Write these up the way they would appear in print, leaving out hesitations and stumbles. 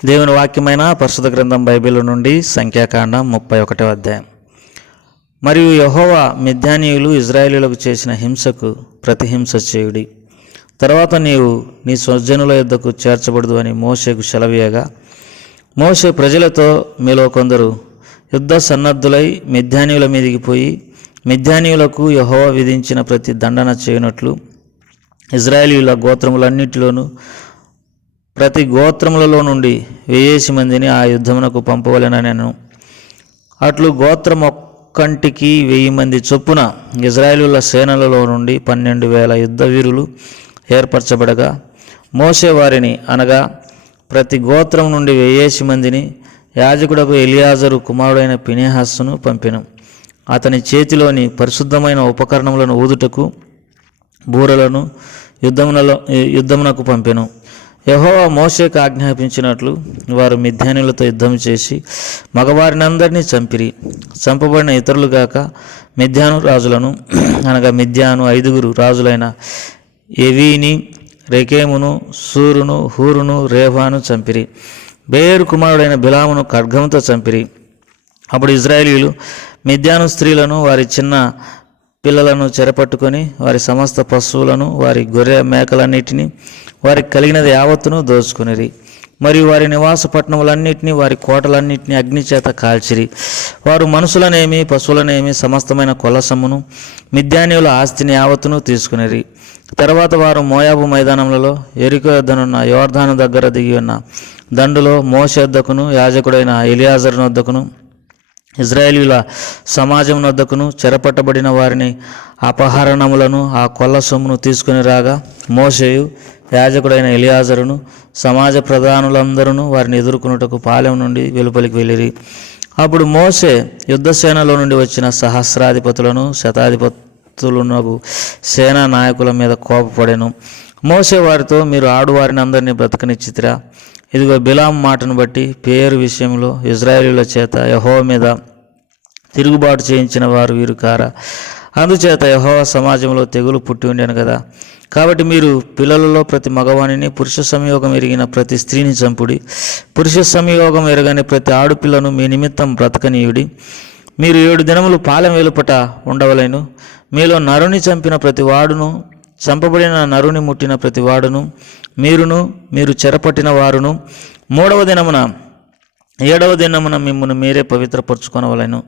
దేవుని వాక్యమైన పరిశుద్ధ గ్రంథం బైబిల్ నుండి సంఖ్యాకాండం 31వ అధ్యాయం. మరియు యెహోవా మిద్యానీయులు ఇజ్రాయేలీయులకు చేసిన హింసకు ప్రతిహింస చేయుడి. తర్వాత నీవు నీ స్వజనుల యొద్దకు చేర్చబడదు అని మోషేకు సెలవీయగా, మోషే ప్రజలతో మీలో కొందరు యుద్ధ సన్నద్ధులై మిద్యానీయుల మీదికి పోయి మిద్యానీయులకు యెహోవా విధించిన ప్రతి దండన చేయనట్లు ఇజ్రాయేలీయుల గోత్రములన్నిటిలోనూ ప్రతి గోత్రములలో నుండి 1000 మందిని ఆ యుద్ధమునకు పంపవలెననెను. అట్లు గోత్రం ఒక్కంటికి 1000 మంది చొప్పున ఇజ్రాయేలీయుల సేనలలో నుండి 12,000 యుద్ధ వీరులు ఏర్పరచబడగా, మోషే వారిని అనగా ప్రతి గోత్రం నుండి 1000 మందిని యాజకుడకు ఎలియాజరు కుమారుడైన ఫినెహాసును పంపెను. అతని చేతిలోని పరిశుద్ధమైన ఉపకరణములను ఊదుటకు బూరలను యుద్ధమునకు పంపెను. యెహోవా మోషేకు ఆజ్ఞాపించినట్లు వారు మిద్యానీయులతో యుద్ధం చేసి మగవారినందరినీ చంపిరి. చంపబడిన ఇతరులు గాక మిద్యాను రాజులను అనగా మిద్యాను 5 రాజులైన ఎవీని, రెకేమును, సూరును, హూరును, రేఫాను చంపిరి. బేయరు కుమారుడైన బిలామును ఖడ్గంతో చంపిరి. అప్పుడు ఇజ్రాయేలీయులు మిద్యాను స్త్రీలను, వారి చిన్న పిల్లలను చెరపట్టుకొని వారి సమస్త పశువులను, వారి గొర్రె మేకలన్నిటినీ, వారికి కలిగినది యావత్తును దోచుకునిరి. మరియు వారి నివాస పట్టణములన్నిటినీ, వారి కోటలన్నిటినీ అగ్నిచేత కాల్చిరి. వారు మనుషులనేమి పశువులనేమి సమస్తమైన కొల్లసమ్మును మిద్యానీయుల ఆస్తిని యావత్తును తీసుకునిరి. తర్వాత వారు మోయాబు మైదానములలో యెరికో యొద్దనున్న యోర్దాను దగ్గర దిగి ఉన్న దండులో మోషే వద్దకును యాజకుడైన ఎలియాజరు వద్దకును ఇజ్రాయేలీయుల సమాజం వద్దకును చెరపట్టబడిన వారిని అపహరణములను ఆ కొల్ల సొమ్మును తీసుకుని రాగా, మోషేయు యాజకుడైన ఎలియాజరును సమాజ ప్రధానులందరూ వారిని ఎదుర్కొనుటకు పాలెం నుండి వెలుపలికి వెళ్ళిరి. అప్పుడు మోషే యుద్ధసేనలో నుండి వచ్చిన సహస్రాధిపతులను శతాధిపతులను సేనా నాయకుల మీద కోపపడెను. మోషే వారితో, మీరు ఆడువారిని అందరినీ బ్రతకనిచ్చితిరా? ఇదిగో బిలాము మాటను బట్టి పేరు విషయంలో ఇజ్రాయేలీయుల చేత యెహోవా మీద తిరుగుబాటు చేయించిన వారు వీరు కారా? అందుచేత యెహోవా సమాజంలో తెగులు పుట్టి ఉండేను కదా. కాబట్టి మీరు పిల్లలలో ప్రతి మగవాణిని, పురుష సంయోగం ఎరిగిన ప్రతి స్త్రీని చంపుడి. పురుష సంయోగం ఎరగని ప్రతి ఆడుపిల్లను మీ నిమిత్తం బ్రతకనీయుడి. మీరు 7 దినములు పాలెం వెలుపట ఉండవలెను. మీలో నరుని చంపిన ప్రతి వాడును, చంపబడిన నరుని ముట్టిన ప్రతి వాడును, మీరు చెరపట్టిన వారును 3వ దినమున 7వ దినమున మిమ్మును మీరే పవిత్రపరచుకొనవలెను.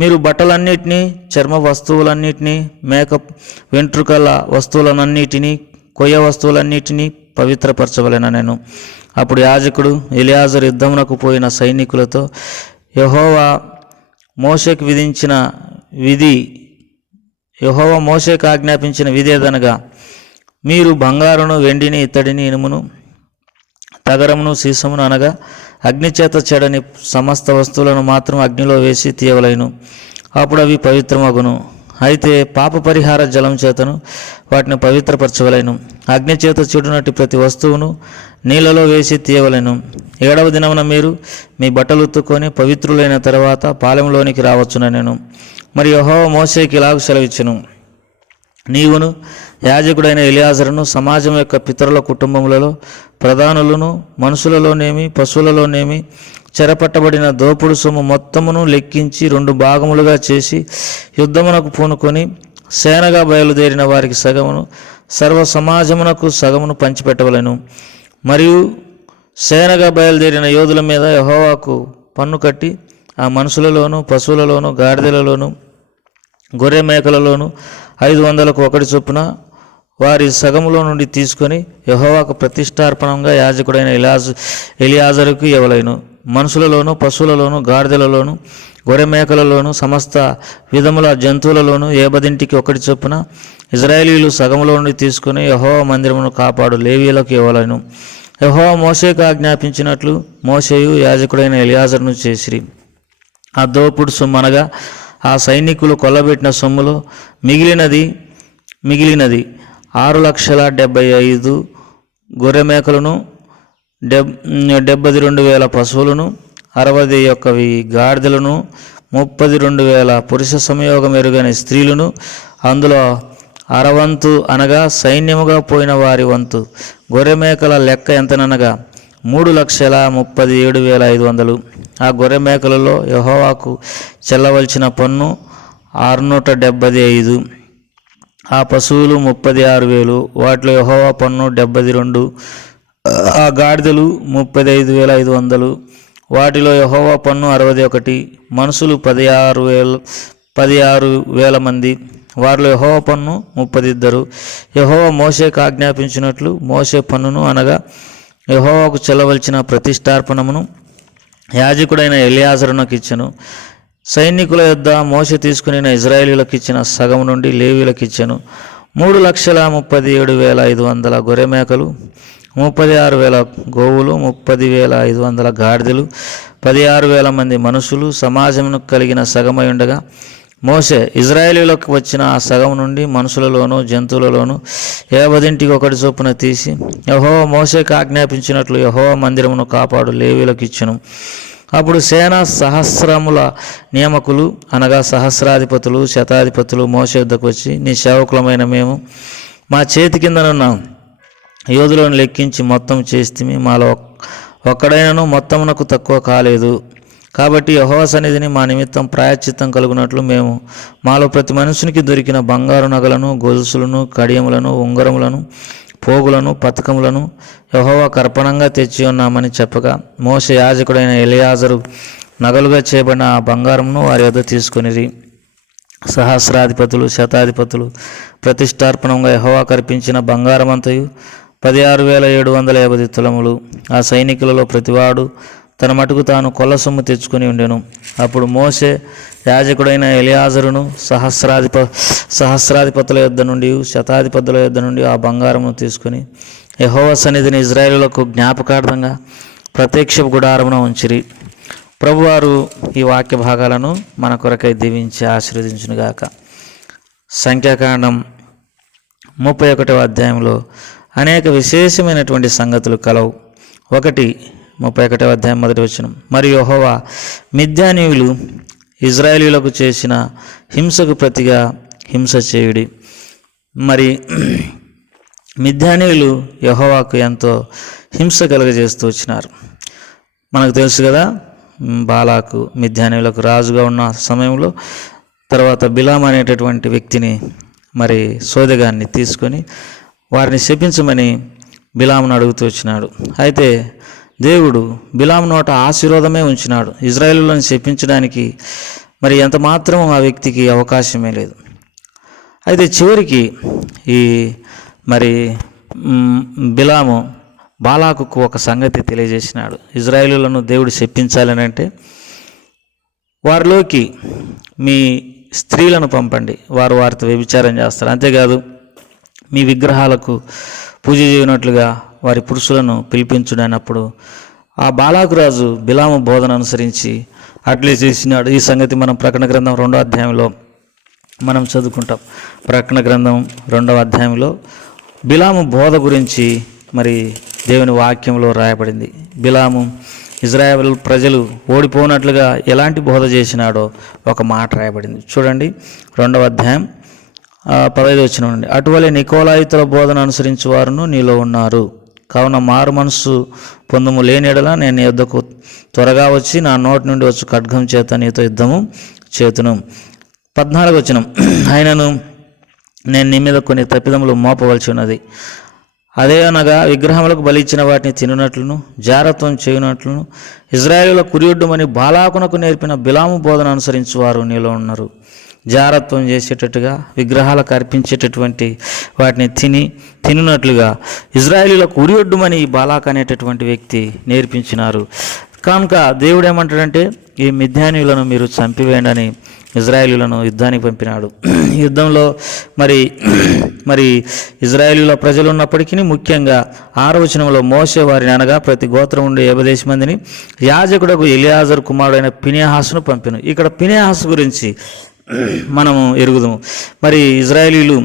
మీరు బట్టలన్నిటినీ, చర్మ వస్తువులన్నిటినీ, మేకప్ వెంట్రుకల వస్తువులన్నిటినీ, కొయ్య వస్తువులన్నిటినీ పవిత్రపరచవలెననెను. అప్పుడు యాజకుడు ఎలియాజరు యుద్ధమునకు పోయిన సైనికులతో, యెహోవా మోషేకు ఆజ్ఞాపించిన విధి ఏదనగా, మీరు బంగారును, వెండిని, ఇత్తడిని, ఇనుమును, తగరమును, సీసమును అనగా అగ్నిచేత చెడని సమస్త వస్తువులను మాత్రం అగ్నిలో వేసి తీయవలెను. అప్పుడు అవి పవిత్రమగును. అయితే పాప పరిహార జలం చేతను వాటిని పవిత్రపరచవలెను. అగ్నిచేత చెడునటి ప్రతి వస్తువును నీళ్ళలో వేసి తీయవలెను. 7వ దినమున మీరు మీ బట్టలు ఉత్తుకొని పవిత్రులైన తర్వాత పాలెంలోనికి రావచ్చుననెను. మరి యెహోవా మోషేకి ఇలాగ సెలవిచ్చెను, నీవును యాజకుడైన ఎలియాజరును సమాజం యొక్క పితరుల కుటుంబములలో ప్రధానులను, మనుషులలోనేమి పశువులలోనేమి చెరపట్టబడిన దోపుడు సొమ్ము మొత్తమును లెక్కించి 2 భాగములుగా చేసి యుద్ధమునకు పూనుకొని సేనగా బయలుదేరిన వారికి సగమును, సర్వ సమాజమునకు సగమును పంచిపెట్టవలెను. మరియు సేనగా బయలుదేరిన యోధుల మీద యెహోవాకు పన్ను కట్టి ఆ మనుషులలోను, పశువులలోను, గాడిదలలోను, గొర్రె మేకలలోను 500కు 1 చొప్పున వారి సగములో నుండి తీసుకొని యెహోవాకు ప్రతిష్టార్పణంగా యాజకుడైన ఎలియాజరుకు ఇవ్వవలెను. మనుషులలోను, పశువులలోను, గాడిదలలోను, గొర్రె మేకలలోను, సమస్త విధముల జంతువులలోను 1 చొప్పున ఇజ్రాయేలీయులు సగములో నుండి తీసుకుని యెహోవా మందిరమును కాపాడు లేవీయులకు ఇవ్వవలెను. యెహోవా మోషేకు ఆజ్ఞాపించినట్లు మోషేయు యాజకుడైన ఎలియాజరును చేసిరి. ఆ దోపుడు సొమ్ము అనగా ఆ సైనికులు కొల్లబెట్టిన సొమ్ములో మిగిలినది 6,75,000 గొర్రె మేకలను, 72,000 పశువులను, 61,000 గాడిదలను, 32,000 పురుష సంయోగం ఎరుగని స్త్రీలను, అందులో అరవంతు అనగా సైన్యముగా పోయిన వారి వంతు గొర్రె మేకల లెక్క ఎంతననగా 3,37,500. ఆ గొర్రె మేకలలో యెహోవాకు చెల్లవలసిన పన్ను 675. ఆ పశువులు 36,000, వాటిలో యెహోవా పన్ను 72. ఆ గాడిదలు 35,500, వాటిలో యెహోవా పన్ను 61. మనుషులు 16,000 మంది, వారిలో యెహోవా పన్ను 32. యెహోవా మోషేకు ఆజ్ఞాపించినట్లు మోషే పన్నును, అనగా యెహోవాకు చెల్లవలసిన ప్రతిష్టార్పణమును యాజకుడైన ఎలియాజరునకు ఇచ్చెను. సైనికుల యొద్ద మోషే తీసుకుని ఇజ్రాయేలీలకు ఇచ్చిన సగం నుండి లేవీలకు ఇచ్చెను. 3,37,500 గొర్రె మేకలు, 36,000 గోవులు, 30,500 గాడిదలు, 16,000 మంది మనుషులు సమాజమునకు కలిగిన సగమై ఉండగా, మోషే ఇజ్రాయేలీలకు వచ్చిన ఆ సగం నుండి మనుషులలోనూ జంతువులలోనూ 50 ఒకటి చొప్పున తీసి యెహోవా మోషేకు ఆజ్ఞాపించినట్లు యెహోవా మందిరమును కాపాడు లేవీలకు ఇచ్చెను. అప్పుడు సేనా సహస్రముల నియామకులు, అనగా సహస్రాధిపతులు, శతాధిపతులు మోషే వద్దకు వచ్చి, నీ సేవకులమైన మేము మా చేతి కిందనున్న యోధులను లెక్కించి మొత్తం చేస్తిమి, మాలో ఒక్కడైనను మొత్తమునకు తక్కువ కాలేదు. కాబట్టి యెహోవా సన్నిధిని మా నిమిత్తం ప్రాయశ్చిత్తం కలుగునట్లు మేము మాలో ప్రతి మనుషునికి దొరికిన బంగారు నగలను, గొలుసులను, కడియములను, ఉంగరములను, పోగులను, పతకములను యెహోవాకు అర్పణంగా తెచ్చి ఉన్నామని చెప్పగా, మోషే యాజకుడైన ఎలియాజరు నగలుగా చేయబడిన ఆ బంగారమును వారి వద్ద తీసుకొనిరి. సహస్రాధిపతులు, శతాధిపతులు ప్రతిష్టార్పణంగా యెహోవాకు అర్పించిన బంగారమంతయు 16,750 తులములు. ఆ సైనికులలో ప్రతివాడు తన మటుకు తాను కొల్ల సొమ్ము తెచ్చుకొని ఉండెను. అప్పుడు మోషే యాజకుడైన ఎలియాజరును సహస్రాధిపతుల యొద్ద నుండి, శతాధిపతుల యొద్ద నుండి ఆ బంగారమును తీసుకుని యెహోవా సన్నిధిని ఇజ్రాయేలులకు జ్ఞాపకార్థంగా ప్రత్యక్ష గుడారమున ఉంచిరి. ప్రభువారు ఈ వాక్య భాగాలను మన కొరకై దీవించి ఆశీర్వదించునుగాక. సంఖ్యాకాండం 31వ అధ్యాయంలో అనేక విశేషమైనటువంటి సంగతులు కలవు. 31వ అధ్యాయం 1వ వచనం, మరియు యెహోవా మిద్యానీయులు ఇజ్రాయేలీయులకు చేసిన హింసకు ప్రతిగా హింస చేయుడి. మరి మిద్యానీయులు యెహోవాకు ఎంతో హింస కలుగజేస్తూ వచ్చినారు. మనకు తెలుసు కదా, బాలాకు మిద్యానీయులకు రాజుగా ఉన్న సమయంలో తర్వాత బిలాం అనేటటువంటి వ్యక్తిని, మరి సోదెగాన్ని తీసుకొని వారిని శపించమని బిలామును అడుగుతూ వచ్చినాడు. అయితే దేవుడు బిలాము నోట ఆశీర్వాదమే ఉంచినాడు. ఇజ్రాయేలులను శపించడానికి మరి ఎంత మాత్రం ఆ వ్యక్తికి అవకాశమే లేదు. అయితే చివరికి ఈ మరి బిలాము బాలాకుకు ఒక సంగతి తెలియజేసినాడు. ఇజ్రాయేలులను దేవుడు శపించాలని అంటే వారిలోకి మీ స్త్రీలను పంపండి, వారు వారితో వ్యభిచారం చేస్తారు. అంతేకాదు మీ విగ్రహాలకు పూజ చేయనట్లుగా వారి పురుషులను పిలిపించుడన్నప్పుడు ఆ బాలాకు రాజు బిలాము బోధన అనుసరించి అట్లే చేసినాడు. ఈ సంగతి మనం ప్రకటన గ్రంథం 2వ అధ్యాయంలో మనం చదువుకుంటాం. ప్రకటన గ్రంథం 2వ అధ్యాయంలో బిలాము బోధ గురించి మరి దేవుని వాక్యంలో రాయబడింది. బిలాము ఇజ్రాయేల్ ప్రజలు ఓడిపోనట్లుగా ఎలాంటి బోధ చేసినాడో ఒక మాట రాయబడింది. చూడండి, 2వ అధ్యాయం 15వ వచనం నుండి, అటువలే నికోలాయితుల బోధన అనుసరించు వారును నీలో ఉన్నారు. కావున మారు మనసు పొందుము, లేని ఎడల నేను నీ యొద్దకు త్వరగా వచ్చి నా నోటి నుండి వచ్చి ఖడ్గం చేత నీతో యుద్ధము చేతును. 14వ వచనం, అయినను నేను నీ మీద కొన్ని తప్పిదములు మోపవలసి ఉన్నది. అదే అనగా విగ్రహములకు బలి ఇచ్చిన వాటిని తినునట్లును, జారత్వం చేయునట్లును ఇజ్రాయేలుల కురియొడ్డుమని బాలాకునకు నేర్పిన బిలాము బోధన అనుసరించు వారు నీలో ఉన్నారు. జారత్వం చేసేటట్టుగా, విగ్రహాలకు అర్పించేటటువంటి వాటిని తినునట్లుగా ఇజ్రాయేలీలకు ఉరియొడ్డుమని ఈ బాలాక్ అనేటటువంటి వ్యక్తి నేర్పించినారు. కనుక దేవుడు ఏమంటాడంటే, ఈ మిద్యానీయులను మీరు చంపివేయండి అని ఇజ్రాయేలీలను యుద్ధానికి పంపినాడు. యుద్ధంలో మరి ఇజ్రాయేలీల ప్రజలు ఉన్నప్పటికీ ముఖ్యంగా 6వ వచనంలో మోషే వారిని, అనగా ప్రతి గోత్రం ఉండే 50 మందిని యాజకుడకు ఎలియాజరు కుమారుడైన ఫినెహాసును పంపెను. ఇక్కడ ఫినెహాసు గురించి మనము ఎరుగుదాము. మరి ఇజ్రాయేలీలు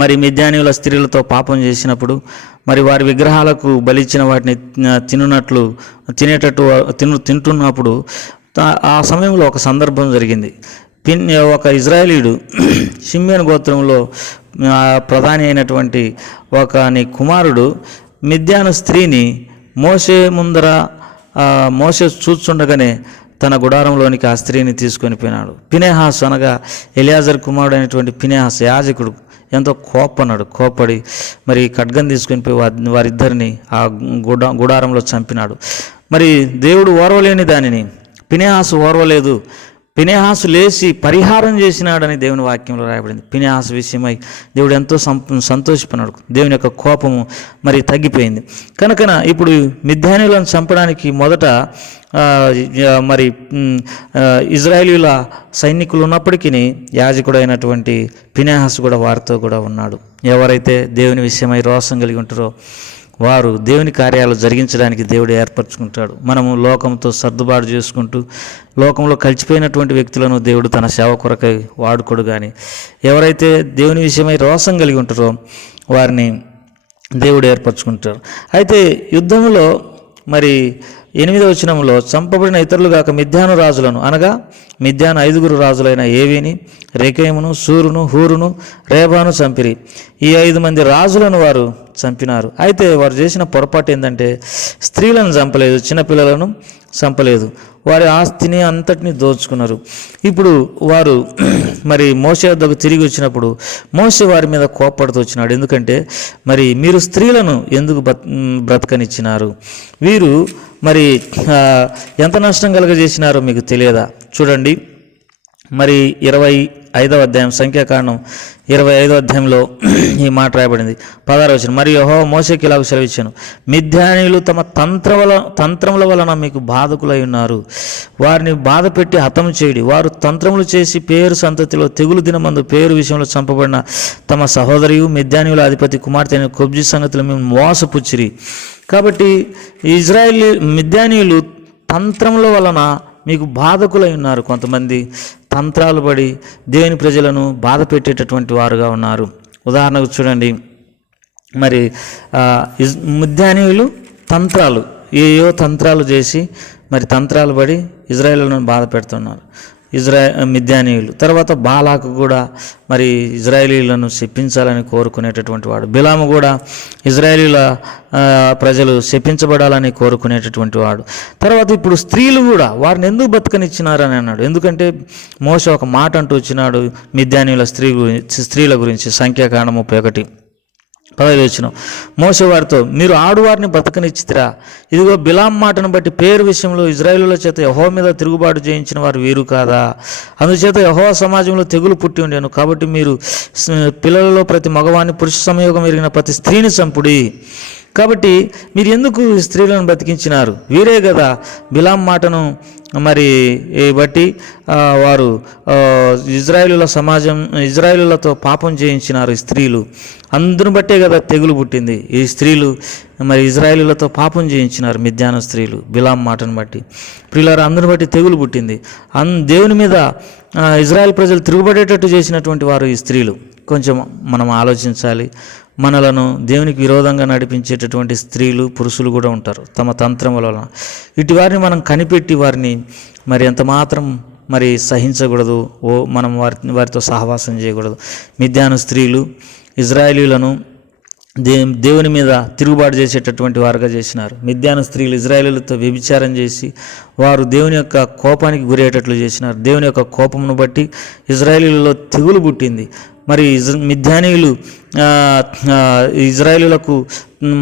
మరి మిద్యానీయుల స్త్రీలతో పాపం చేసినప్పుడు మరి వారి విగ్రహాలకు బలిచ్చిన వాటిని తింటున్నప్పుడు ఆ సమయంలో ఒక సందర్భం జరిగింది. ఒక ఇజ్రాయేలీయుడు షిమ్యోను గోత్రంలో ప్రధాని అయినటువంటి నీ కుమారుడు మిద్యాను స్త్రీని మోషే ముందర మోషే చూస్తుండగానే తన గుడారంలోనికి ఆ స్త్రీని తీసుకొని పోయినాడు. ఫినెహాసు అనగా ఎలియాజర్ కుమారుడు అయినటువంటి ఫినెహాసు యాజకుడు ఎంతో కోప్పడి మరి ఖడ్గం తీసుకొని పోయి వారిద్దరిని ఆ గుడారంలో చంపినాడు. మరి దేవుడు ఓర్వలేని దానిని ఫినెహాసు ఓర్వలేదు. ఫినెహాసు లేచి పరిహారం చేసినాడని దేవుని వాక్యంలో రాయబడింది. ఫినెహాసు విషయమై దేవుడు ఎంతో సంతోషపడినాడు. దేవుని యొక్క కోపము మరి తగ్గిపోయింది. కనుక ఇప్పుడు మిద్యానీయులను చంపడానికి మొదట మరి ఇజ్రాయేలీల సైనికులు ఉన్నప్పటికీ యాజకుడు అయినటువంటి ఫినెహాసు కూడా వారితో కూడా ఉన్నాడు. ఎవరైతే దేవుని విషయమై రోషం కలిగి ఉంటారో వారు దేవుని కార్యాలు జరిగించడానికి దేవుడు ఏర్పరచుకుంటాడు. మనము లోకంతో సర్దుబాటు చేసుకుంటూ లోకంలో కలిసిపోయినటువంటి వ్యక్తులను దేవుడు తన సేవ కొరకై వాడుకోడు. కానీ ఎవరైతే దేవుని విషయమై రోషం కలిగి ఉంటారో వారిని దేవుడు ఏర్పరచుకుంటాడు. అయితే యుద్ధంలో మరి 8వ వచనంలో చంపబడిన ఇతరులు కాక మిద్యాను రాజులను అనగా మిద్యాను 5 రాజులైన ఏవీని, రేకేమును, సూరును, హూరును, రేబాను చంపిరి. ఈ 5 మంది రాజులను వారు చంపినారు. అయితే వారు చేసిన పొరపాటు ఏంటంటే స్త్రీలను చంపలేదు, చిన్నపిల్లలను చంపలేదు, వారి ఆస్తిని అంతటిని దోచుకున్నారు. ఇప్పుడు వారు మరి మోషే వద్దకు తిరిగి వచ్చినప్పుడు మోషే వారి మీద కోప్పడుతూ వచ్చినాడు. ఎందుకంటే మరి మీరు స్త్రీలను ఎందుకు బ్రతకనిచ్చినారు, వీరు మరి ఎంత నష్టం కలగజేసినారో మీకు తెలియదా? చూడండి, మరి 25వ అధ్యాయం సంఖ్యాకాండం 25వ అధ్యాయంలో ఈ మాట రాయబడింది. 16వ వచనం, మరి యెహోవా మోషేకి ఇలాగ సెలవిచ్చాను, మిద్యానీయులు తమ తంత్రముల వలన మీకు బాధకులై ఉన్నారు, వారిని బాధ పెట్టి హతము చేయడి. వారు తంత్రములు చేసి పేరు సంతతిలో తెగులు దినమందు పేరు విషయంలో చంపబడిన తమ సహోదరియు మిద్యానీయుల అధిపతి కుమార్తె అయిన కొబ్జీ సంగతిలో మేము మోసపుచ్చిరి. కాబట్టి మిద్యానీయులు తంత్రముల వలన మీకు బాధకులై ఉన్నారు. కొంతమంది తంత్రాలు పడి దేవుని ప్రజలను బాధ పెట్టేటటువంటి వారుగా ఉన్నారు. ఉదాహరణకు చూడండి, మరి మిద్యానీయులు తంత్రాలు తంత్రాలు చేసి మరి తంత్రాలు పడి ఇజ్రాయేలులను బాధ పెడుతున్నారు మిద్యానీయులు. తర్వాత బాలాకు కూడా మరి ఇజ్రాయేలీలను శపించాలని కోరుకునేటటువంటి వాడు. బిలాము కూడా ఇజ్రాయేలీల ప్రజలు శపించబడాలని కోరుకునేటటువంటి వాడు. తర్వాత ఇప్పుడు స్త్రీలు కూడా వారిని ఎందుకు బతకనిచ్చినారని అన్నాడు. ఎందుకంటే మోషే ఒక మాట అంటూ వచ్చినాడు మిద్యానీయుల స్త్రీల గురించి. సంఖ్యాకాండం 31 15వ వచనం, మోషే వారితో, మీరు ఆడువారిని బ్రతకనిచ్చితిరా, ఇదిగో బిలాం మాటను బట్టి పేరు విషయంలో ఇజ్రాయేలుల చేత యెహోవా మీద తిరుగుబాటు చేయించిన వారు వీరు కాదా? అందుచేత యెహోవా సమాజంలో తెగులు పుట్టి ఉండేను. కాబట్టి మీరు పిల్లలలో ప్రతి మగవాన్ని పురుష సంయోగం ఎరిగిన ప్రతి స్త్రీని చంపుడి. కాబట్టి మీరు ఎందుకు స్త్రీలను బ్రతికించినారు? వీరే కదా బిలాం మాటను మరి బట్టి వారు ఇజ్రాయేలులతో పాపం చేయించినారు. స్త్రీలు అందరిని బట్టే కదా తెగులు పుట్టింది. ఈ స్త్రీలు మరి ఇజ్రాయేలులతో పాపం చేయించినారు. మిద్యాను స్త్రీలు బిలాం మాటను బట్టి ప్రియులారా అందరిని బట్టి తెగులు పుట్టింది. దేవుని మీద ఇజ్రాయేల్ ప్రజలు తిరుగుబడేటట్టు చేసినటువంటి వారు ఈ స్త్రీలు. కొంచెం మనం ఆలోచించాలి. మనలను దేవునికి విరోధంగా నడిపించేటటువంటి స్త్రీలు పురుషులు కూడా ఉంటారు తమ తంత్రముల వలన. ఇటు వారిని మనం కనిపెట్టి వారిని మరి ఎంత మాత్రం మరి సహించకూడదు. మనం వారితో సహవాసం చేయకూడదు. మిద్యాను స్త్రీలు ఇజ్రాయేలీలను దేవుని మీద తిరుగుబాటు చేసేటటువంటి వారుగా చేసినారు. మిద్యాను స్త్రీలు ఇజ్రాయేలీలతో వ్యభిచారం చేసి వారు దేవుని యొక్క కోపానికి గురయ్యేటట్లు చేసినారు. దేవుని యొక్క కోపమును బట్టి ఇజ్రాయేలీలలో తెగులు పుట్టింది. మరి మిద్యానీయులు ఇజ్రాయేలులకు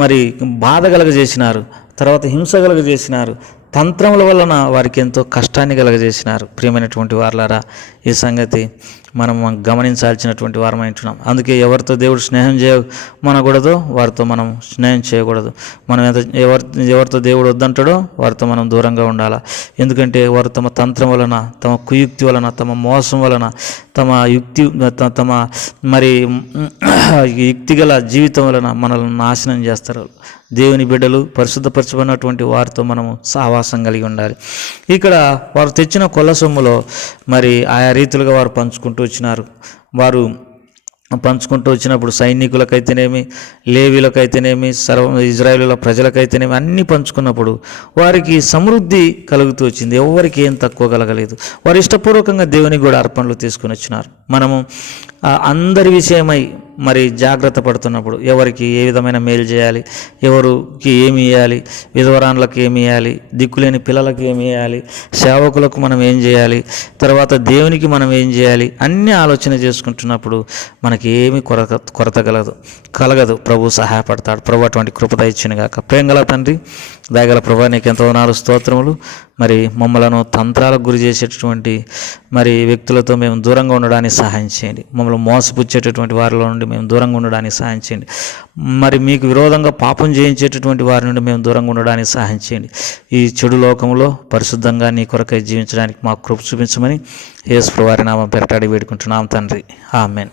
మరి బాధ కలగజేసినారు, తర్వాత హింస కలగజేసినారు, తంత్రముల వలన వారికి ఎంతో కష్టాన్ని కలగజేసినారు. ప్రియమైనటువంటి వారలారా, ఈ సంగతి మనం గమనించాల్సినటువంటి వారమై ఉంటున్నాం. అందుకే ఎవరితో దేవుడు స్నేహం చేయమనకూడదో వారితో మనం స్నేహం చేయకూడదు. మనం ఎవరితో దేవుడు వద్దంటాడో వారితో మనం దూరంగా ఉండాలి. ఎందుకంటే వారు తమ తంత్రం వలన, తమ కుయుక్తి వలన, తమ మోసం వలన, తమ మరి యుక్తిగల జీవితం వలన మనల్ని నాశనం చేస్తారు. దేవుని బిడ్డలు పరిశుద్ధపరచబడినటువంటి వారితో మనము సహవాసం కలిగి ఉండాలి. ఇక్కడ వారు తెచ్చిన కొల్ల సొమ్ములో మరి ఆయా రీతులుగా వారు పంచుకుంటూ వచ్చినారు. వారు పంచుకుంటూ వచ్చినప్పుడు సైనికులకైతేనేమి, లేవీలకైతేనేమి, ఇజ్రాయేలుల ప్రజలకైతేనేమి అన్నీ పంచుకున్నప్పుడు వారికి సమృద్ధి కలుగుతూ వచ్చింది. ఎవరికి ఏం తక్కువ కలగలేదు. వారు ఇష్టపూర్వకంగా దేవునికి కూడా అర్పణలు తీసుకుని వచ్చినారు. మనము అందరి విషయమై మరి జాగ్రత్త పడుతున్నప్పుడు ఎవరికి ఏ విధమైన మేలు చేయాలి, ఎవరికి ఏమి ఇవ్వాలి, విధవరాన్లకు ఏమి ఇవ్వాలి, దిక్కులేని పిల్లలకు ఏమి ఇవ్వాలి, సేవకులకు మనం ఏం చేయాలి, తర్వాత దేవునికి మనం ఏం చేయాలి అన్నీ ఆలోచన చేసుకుంటున్నప్పుడు మనకి ఏమి కొరత కలగదు. ప్రభు సహాయపడతాడు. ప్రభు అటువంటి కృప దయచేయునుగాక. ప్రేమగల తండ్రి, దయగల ప్రభు, నీకు ఎంతో వందనాలు, స్తోత్రములు. మరి మమ్మలను తంత్రాలకు గురి చేసేటటువంటి మరి వ్యక్తులతో మేము దూరంగా ఉండడానికి సహాయం చేయండి. మమ్మల్ని మోసపుచ్చేటటువంటి వారిలో నుండి మేము దూరంగా ఉండడానికి సహాయం చేయండి. మరి మీకు విరోధంగా పాపం చేయించేటటువంటి వారి నుండి మేము దూరంగా ఉండడానికి సహాయం చేయండి. ఈ చెడు లోకంలో పరిశుద్ధంగా నీ కొరకై జీవించడానికి మాకు కృప చూపించమని యేసు ప్రభువు వారి నామం పేరట అడిగి వేడుకుంటున్నాం తండ్రి. ఆమేన్.